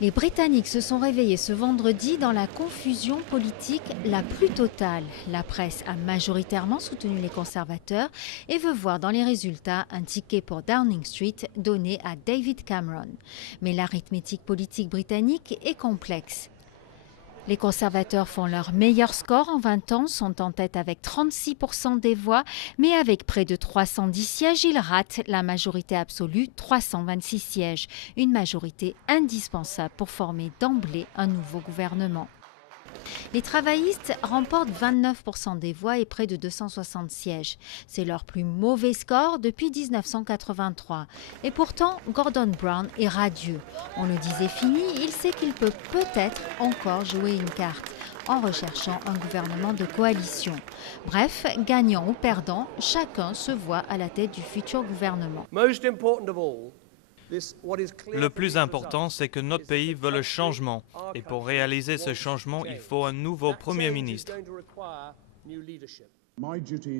Les Britanniques se sont réveillés ce vendredi dans la confusion politique la plus totale. La presse a majoritairement soutenu les conservateurs et veut voir dans les résultats un ticket pour Downing Street donné à David Cameron. Mais l'arithmétique politique britannique est complexe. Les conservateurs font leur meilleur score en 20 ans, sont en tête avec 36% des voix, mais avec près de 310 sièges, ils ratent la majorité absolue, 326 sièges. Une majorité indispensable pour former d'emblée un nouveau gouvernement. Les travaillistes remportent 29% des voix et près de 260 sièges. C'est leur plus mauvais score depuis 1983. Et pourtant, Gordon Brown est radieux. On le disait fini, il sait qu'il peut peut-être encore jouer une carte en recherchant un gouvernement de coalition. Bref, gagnant ou perdant, chacun se voit à la tête du futur gouvernement. Le plus important, c'est que notre pays veut le changement. Et pour réaliser ce changement, il faut un nouveau Premier ministre.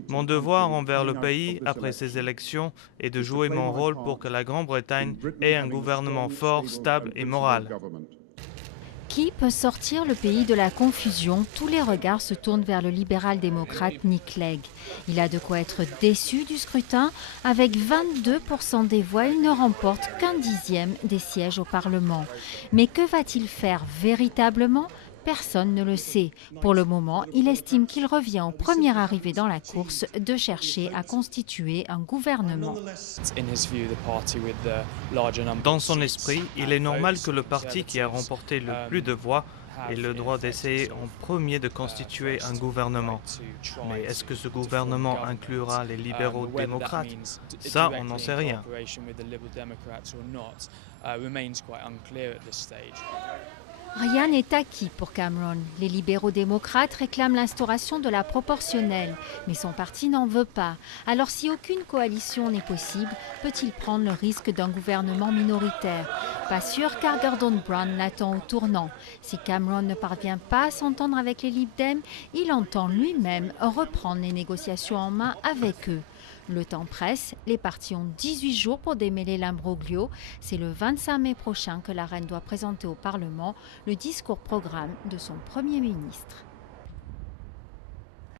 Mon devoir envers le pays, après ces élections, est de jouer mon rôle pour que la Grande-Bretagne ait un gouvernement fort, stable et moral. Qui peut sortir le pays de la confusion? Tous les regards se tournent vers le libéral-démocrate Nick Clegg. Il a de quoi être déçu du scrutin. Avec 22% des voix, il ne remporte qu'un dixième des sièges au Parlement. Mais que va-t-il faire véritablement? Personne ne le sait. Pour le moment, il estime qu'il revient au premier arrivé dans la course de chercher à constituer un gouvernement. Dans son esprit, il est normal que le parti qui a remporté le plus de voix ait le droit d'essayer en premier de constituer un gouvernement. Mais est-ce que ce gouvernement inclura les libéraux démocrates? Ça, on n'en sait rien. Rien n'est acquis pour Cameron. Les libéraux démocrates réclament l'instauration de la proportionnelle, mais son parti n'en veut pas. Alors si aucune coalition n'est possible, peut-il prendre le risque d'un gouvernement minoritaire? Pas sûr, car Gordon Brown l'attend au tournant. Si Cameron ne parvient pas à s'entendre avec les Lib Dem, il entend lui-même reprendre les négociations en main avec eux. Le temps presse, les partis ont 18 jours pour démêler l'imbroglio. C'est le 25 mai prochain que la reine doit présenter au Parlement le discours programme de son Premier ministre.